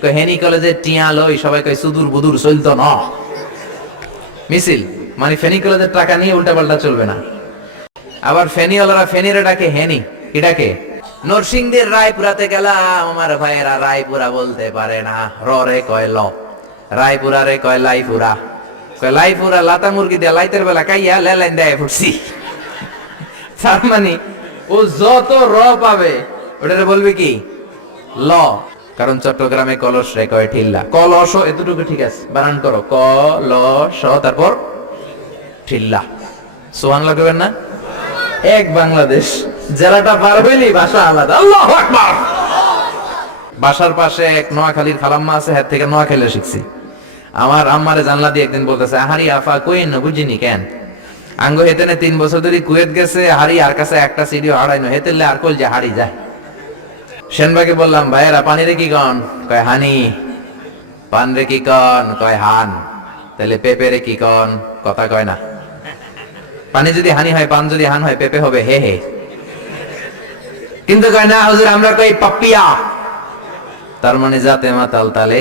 কয় হেনি কলেজে টিয়া লই সবাই কয় সুদূর বুদুর চলতো না মিছিল, মানে ফেনী কলেজের টাকা নিয়ে উল্টাপাল্টা চলবে না। আবার ফেনীওয়ালারা ফেনীরে ডাকে হেনি, কি ডাকে? নরসিংদীর রায়পুরাতে গেলাম, আমার ভাইয়েরা রায়পুরা বলতে পারে না, রে কয় ল, রায়পুরা রে কয় লাইপুরা, কয় লাইপুরা লাতা মুরগি দিয়ে লাইতের বেলা কাইয়া লেলাইন দেয় ফুটছি। তার মানে ও যত পাবে ওটারে বলবে কি ল। কারণ চট্টগ্রামে কলস রে কয় ঠিল্লা, কলস এতটুকু ঠিক আছে, বানান করো ক ল স তারপর ঠিল্লা। সুবহানাল্লাহ কইবেন না? এক বাংলাদেশ, জেলাটা পার হইলেই ভাষা আলাদা। আল্লাহু আকবার। বাসার পাশে এক নোয়াখালীর খালাম্মা আছে, হাত থেকে নোয়াখালী শিখছি। আমার আম্মারে জানলা দিয়ে একদিন বলতেছে, হারি আফা কইন না বুঝিনি কেন আঙ্গো হেতেনে 3 বছর ধরে কুয়েত গেছে, হারি আর কাছে একটা সিডিও হারাই না, হেতেলে আর কল যে হারি যায়। সেনবাকে বললাম, ভাইয়েরা পানি রে কি কন? কয় হানি। পান রে কি কন? কয় হান। তাহলে পেঁপে রে কি কন? কথা কয় না। পানি যদি হানি হয়, পান যদি হান হয়, পেঁপে হবে হে হে। কিন্তু কয় না হুজুর আমরা কই পাপিয়া। তার মানে জাতে মাতাল তালে